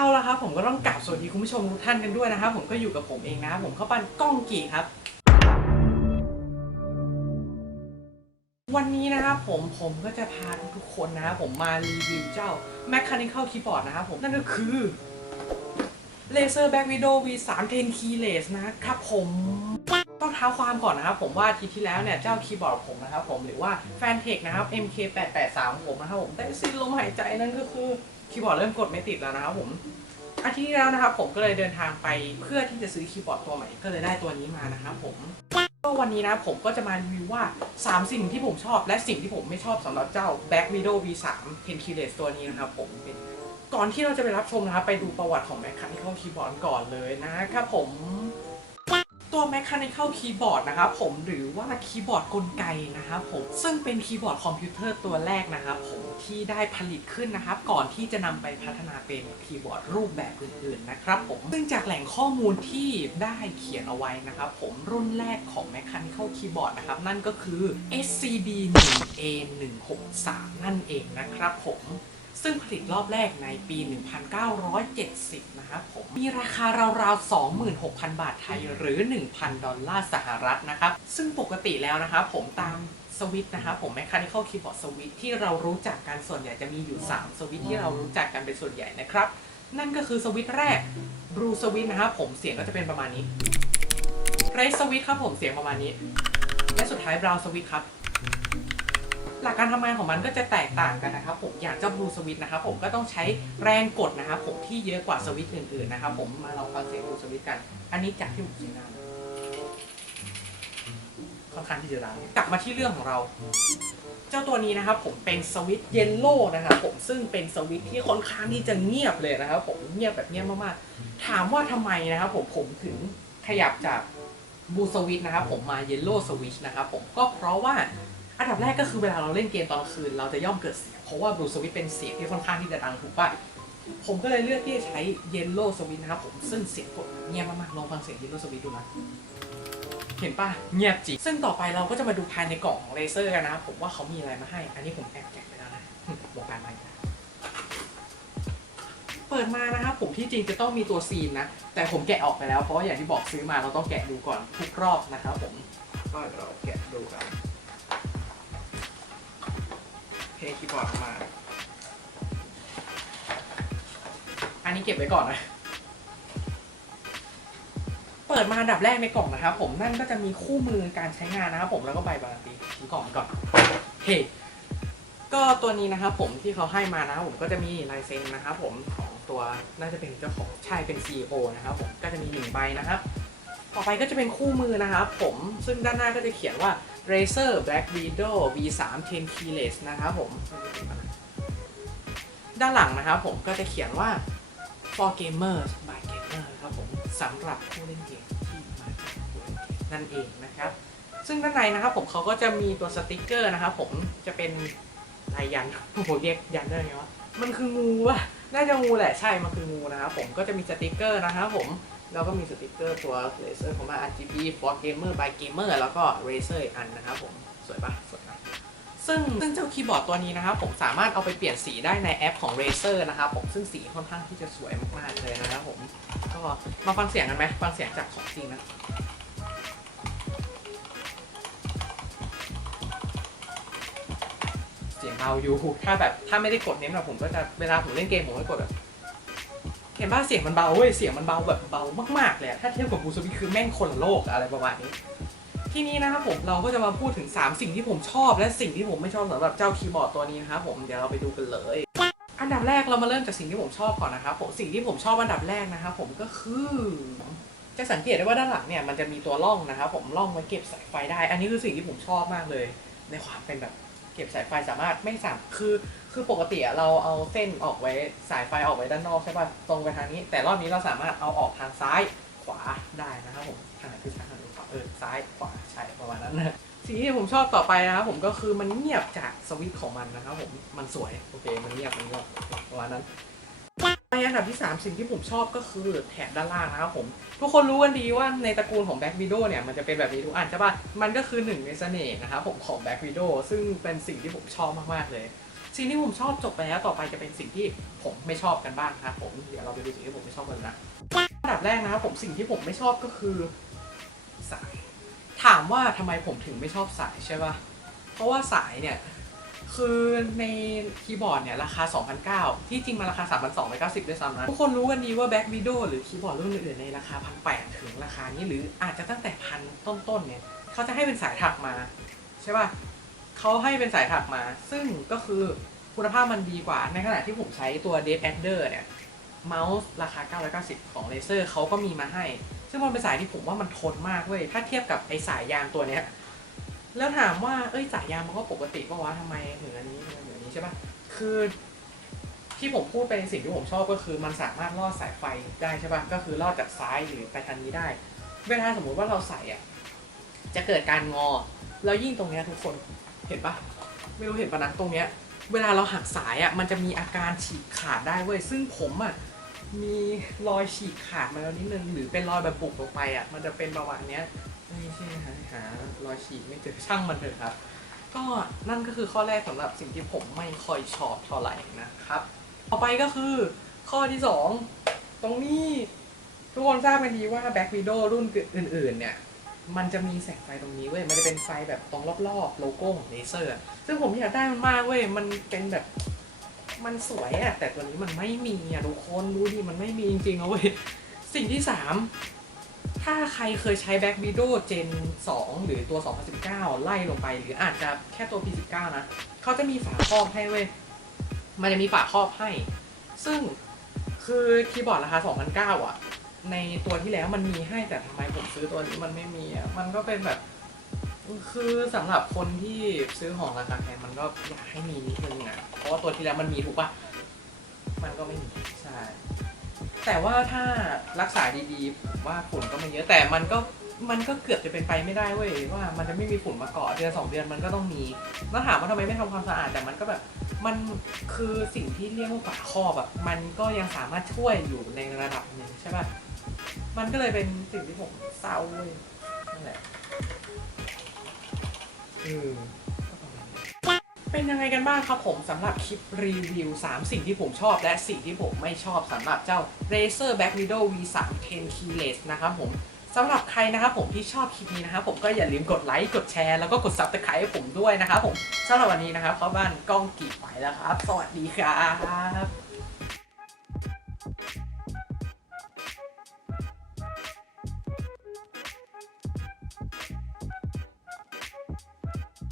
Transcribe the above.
เอาละครับผมก็ต้องกราบสวัสดีคุณผู้ชมทุกท่านกันด้วยนะครับผมก็อยู่กับผมเองนะผมเข้าปันกล้องกี่ครับ วันนี้นะครับผมผมก็จะพาทุกๆคนนะครับผมมารีวิวเจ้า Mechanical Keyboard นะครับผมนั่นก็คือ Laser Back Widow V3 10 Keyless นะครับผมต้องเท้าความก่อนนะครับผมว่าทีที่แล้วเนี่ยเจ้าคีย์บอร์ดผมนะครับผมหรือว่า f a n t e c นะครับ MK883 ของผมนะครับผมได้สิ้นลมหายใจนั่นก็คือ คีย์บอร์ดเริ่มกดไม่ติดแล้วนะครับผมอาทิตย์ที่แล้วนะครับผมก็เลยเดินทางไปเพื่อที่จะซื้อคีย์บอร์ดตัวใหม่ก็เลยได้ตัวนี้มานะครับผมก็วันนี้นะผมก็จะมารีวิวว่า 3 สิ่งที่ผมชอบและสิ่งที่ผมไม่ชอบสำหรับเจ้า Back Widow V3 10 Keyless ตัวนี้นะครับผมเป็นก่อนที่เราจะไปรับชมนะครับไปดูประวัติของ Mechanical Keyboard ก่อนเลยนะครับผม ตัว Mechanical Keyboard นะครับผมหรือว่าคีย์บอร์ดกลไกนะครับผมซึ่งเป็นคีย์บอร์ดคอมพิวเตอร์ตัวแรกนะครับผมที่ได้ผลิตขึ้นนะครับ ก่อนที่จะนำไปพัฒนาเป็นคีย์บอร์ดรูปแบบอื่นๆนะครับผมซึ่งจากแหล่งข้อมูลที่ได้เขียนเอาไว้นะครับผมรุ่นแรกของ Mechanical Keyboard นะครับนั่นก็คือ SCB 1 A 1 6 3นั่นเองนะครับผม ซึ่งผลิตรอบแรกในปี 1970 นะครับผม มีราคาราวๆ 26,000 บาทไทยหรือ 1,000 ดอลลาร์สหรัฐนะครับ ซึ่งปกติแล้วนะครับผมตามสวิตนะครับผม Mechanical Keyboard Switch ที่เรารู้จักกันส่วนใหญ่จะมีอยู่ 3 สวิตที่เรารู้จักกันเป็นส่วนใหญ่นะครับ นั่นก็คือสวิตแรก Blue Switch นะครับผมเสียงก็จะเป็นประมาณนี้ Red Switch ครับผมเสียงประมาณนี้ และสุดท้าย Brown Switch ครับ หลักการทำงานของมันก็จะแตกต่างกันนะครับผมอย่างเจ้าบลูสวิตนะครับผมก็ต้องใช้แรงกดนะครับผมที่เยอะกว่าสวิตอื่นๆนะครับผมมาลองฟังเสียงบลูสวิตกัน อันนี้จากที่ผมใช้งานค่อนข้างที่จะดังกลับมาที่เรื่องของเรา เจ้าตัวนี้นะครับผมเป็นสวิตช์เยลโล่นะครับผมซึ่งเป็นสวิตช์ที่ค่อนข้างที่จะเงียบเลยนะครับผมเงียบแบบเงียบมากๆ ถามว่าทำไมนะครับผมผมถึงขยับจากบูสวิตนะครับผมมาเยลโล่สวิตช์นะครับผมก็เพราะว่า อันดับแรกก็คือเวลาเราเล่นเกมตอนกลางคืน เราจะย่อมเกิดเสียงเพราะว่าบลูสวิตเป็นเสียงที่ค่อนข้างที่จะดังถูกป่ะผมก็เลยเลือกที่จะใช้เยลโล่สวิตนะครับผมซึ่งเสียงกดเงียบมากๆลองฟังเสียงเยลโล่สวิตดูนะเห็นป่ะเงียบจริงซึ่งต่อไปเราก็จะมาดูภายในกล่องของเลเซอร์กันนะครับผมว่าเขามีอะไรมาให้ อันนี้ผมแอบแกะไปแล้วนะบอกการมาเปิดมานะครับผมที่จริงจะต้องมีตัวซีนนะ แต่ผมแกะออกไปแล้วเพราะอย่างที่บอกซื้อมาเราต้องแกะดูก่อนทุกรอบนะครับผมก็เราแกะดูกัน เทคีย์บอร์ดออกมา อันนี้เก็บไว้ก่อนนะ เปิดมาอันดับแรกในกล่องนะครับผมนั่นก็จะมีคู่มือการใช้งานนะครับผมแล้วก็ใบบารันตีทิ้งกล่องก่อนเฮ้ก็ตัวนี้นะครับผมที่เขาให้มานะครับผมก็จะมีลายเซ็นนะครับผมของตัวน่าจะเป็นเจ้าของใช่เป็น CEO นะครับผมก็จะมีหนึ่งใบนะครับ ต่อไปก็จะเป็นคู่มือนะครับผมซึ่งด้านหน้าก็จะเขียนว่า Razer Black Widow V3 10 Keyless นะครับผม ด้านหลังนะครับผมก็จะเขียนว่า for gamers by gamer ครับผมสำหรับผู้เล่นเกมที่มาจากผู้เล่นเกมนั่นเองนะครับ ซึ่งด้านในนะครับผมเขาก็จะมีตัวสติกเกอร์นะครับผมจะเป็นลายยันโอ้โหเรียกยันได้ไงวะมันคืองูวะน่าจะงูแหละใช่มันคืองูนะครับผมก็จะมีสติกเกอร์นะครับผม แล้วก็มีสติกเกอร์ตัว Razer ของมา RGB for gamer by gamer แล้วก็ Razer อีกอันนะครับผม สวยปะสวยปะซึ่งซึ่งเจ้าคีย์บอร์ดตัวนี้นะครับผมสามารถเอาไปเปลี่ยนสีได้ในแอปของ Razer นะครับผมซึ่งสีค่อนข้างที่จะสวยมากๆเลยนะครับผม ก็มาฟังเสียงกันไหมฟังเสียงจากของจริงนะเสียงเบาอยู่ถ้าแบบถ้าไม่ได้กดเน้นแบบผมก็จะเวลาผมเล่นเกมผมก็กดแบบ เห็นป่ะเสียงมันเบาเว้ยเสียงมันเบาแบบเบามากๆเลยถ้าเทียบกับบูสวิคือแม่งคนละโลกอะไรประมาณนี้ที่นี้นะครับผมเราก็จะมาพูดถึง 3 สิ่งที่ผมชอบและสิ่งที่ผมไม่ชอบสำหรับเจ้าคีย์บอร์ดตัวนี้นะครับผมเดี๋ยวเราไปดูกันเลย อันดับแรกเรามาเริ่มจากสิ่งที่ผมชอบก่อนนะครับผมสิ่งที่ผมชอบอันดับแรกนะครับผมก็คือจะสังเกตได้ว่าด้านหลังเนี่ยมันจะมีตัวร่องนะครับผมร่องไว้เก็บสายไฟได้ อันนี้คือสิ่งที่ผมชอบมากเลย ในความเป็นแบบ ก็บสายไฟสามารถไม่สามคือคือปกติเราเอาเส้นออกไว้สายไฟออกไว้ด้านนอกใช่ป่ะตรงไปทางนี้ แต่รอบนี้เราสามารถเอาออกทางซ้ายขวาได้นะครับผมทางไหนคือซ้ายทางไหนขวาเออซ้ายขวาใช่ประมาณนั้นนะสิ่งที่ผมชอบต่อไปนะครับผมก็คือมันเงียบจากสวิตช์ของมันนะครับผมมันสวยโอเคมันเงียบมันเงียบประมาณนั้น ในอันดับที่3สิ่งที่ผมชอบก็คือแถบด้านล่างนะครับผม ทุกคนรู้กันดีว่าในตระกูลของ Black Widow เนี่ยมันจะเป็นแบบนี้ทุกอันใช่ปะมันก็คือหนึ่งในเสน่ห์นะครับผมของ Black Widow ซึ่งเป็นสิ่งที่ผมชอบมากๆเลยสิ่งที่ผมชอบจบไปแล้วต่อไปจะเป็นสิ่งที่ผมไม่ชอบกันบ้างครับผมเดี๋ยวเราไปดูสิ่งที่ผมไม่ชอบกันนะอันดับแรกนะครับผมสิ่งที่ผมไม่ชอบก็คือสาย ถามว่าทำไมผมถึงไม่ชอบสายใช่ปะเพราะว่าสายเนี่ย คือในคีย์บอร์ดเนี่ยราคา 2,900 ที่จริงมันราคา 3,290ด้วยซ้ำนะ ทุกคนรู้กันดีว่า Back Widow หรือคีย์บอร์ดรุ่นอื่นๆในราคา 1,800 ถึงราคานี้หรืออาจจะตั้งแต่พันต้นๆเนี่ยเขาจะให้เป็นสายถักมาใช่ป่ะเขาให้เป็นสายถักมา ซึ่งก็คือคุณภาพมันดีกว่า ในขณะที่ผมใช้ตัว d e a d Adder เนี่ยเมาส์ราคา 990 ของ Razer เขาก็มีมาให้ ซึ่งมันเป็นสายที่ผมว่ามันทนมากเว้ย ถ้าเทียบกับไอสายยางตัวเนี้ย แล้วถามว่าเอ้ยสายยางมันก็ปกติปะวะทำไมเหมืออันนี้เหมืออันนี้ใช่ปะคือที่ผมพูดไปสิ่งที่ผมชอบก็คือมันสามารถลอดสายไฟได้ใช่ปะก็คือลอดจากซ้ายหรือไปทางนี้ได้ เวลาสมมุติว่าเราใส่อะจะเกิดการงอ แล้วยิ่งตรงเนี้ยทุกคนเห็นปะไม่รู้เห็นปะนะตรงเนี้ย เวลาเราหักสายอะมันจะมีอาการฉีกขาดได้เว้ยซึ่งผมอะมีรอยฉีกขาดมาแล้วนิดนึงหรือเป็นรอยแบบบุกลงไปอะมันจะเป็นประมาณเนี้ย ไม่ใช่หาหารอยฉีกไม่เจอช่างมันเถอะครับ ก็นั่นก็คือข้อแรกสำหรับสิ่งที่ผมไม่ค่อยชอบเท่าไหร่นะครับ ต่อไปก็คือข้อที่สองตรงนี้ ทุกคนทราบกันดีว่า Back Widow รุ่นอื่น ๆ เนี่ย มันจะมีแสงไฟตรงนี้เว้ย มันจะเป็นไฟแบบตรงรอบๆ โลโก้ของเลเซอร์ซึ่งผมอยากได้มันมากเว้ย มันเป็นแบบมันสวยอะแต่ตัวนี้มันไม่มีอะทุกคนดูดิมันไม่มีจริงๆเอาเว้ยสิ่งที่สาม ถ้าใครเคยใช้ Back Widow Gen 2 หรือตัว 2019 ไล่ลงไป หรืออาจจะแค่ตัว P19 นะเขาจะมีฝาครอบให้เว้ย มันจะมีฝาครอบให้ ซึ่งคือคีย์บอร์ดราคา2,900อะ ในตัวที่แล้วมันมีให้แต่ทำไมผมซื้อตัวนี้มันไม่มีอะ มันก็เป็นแบบ คือสำหรับคนที่ซื้อของราคาแพงมันก็อยากให้มีนิดนึงอะ เพราะว่าตัวที่แล้วมันมีถูกปะมันก็ไม่มี ใช่ แต่ว่าถ้ารักษาดีๆผมว่าฝุ่นก็ไม่เยอะแต่มันก็มันก็เกือบจะเป็นไปไม่ได้เว้ยว่ามันจะไม่มีฝุ่นมาเกาะเดือนสองเดือนมันก็ต้องมีแล้วถามว่าทำไมไม่ทำความสะอาดแต่มันก็แบบ มันคือสิ่งที่เรียกว่าฝาครอบอะมันก็ยังสามารถช่วยอยู่ในระดับหนึ่งใช่ป่ะมันก็เลยเป็นสิ่งที่ผมเศร้าเว้ยนั่นแหละอืม เป็นยังไงกันบ้างครับผมสำหรับคลิปรีวิว 3 สิ่งที่ผมชอบและสิ่งที่ผมไม่ชอบสำหรับเจ้า Razer Back Widow V3 10 Keyless นะครับผมสำหรับใครนะครับผมที่ชอบคลิปนี้นะครับผมก็อย่าลืมกดไลค์กดแชร์แล้วก็กด Subscribe ให้ผมด้วยนะครับผมสำหรับวันนี้นะครับเข้าบ้านกล้องกีไปแล้วครับ สวัสดีครับ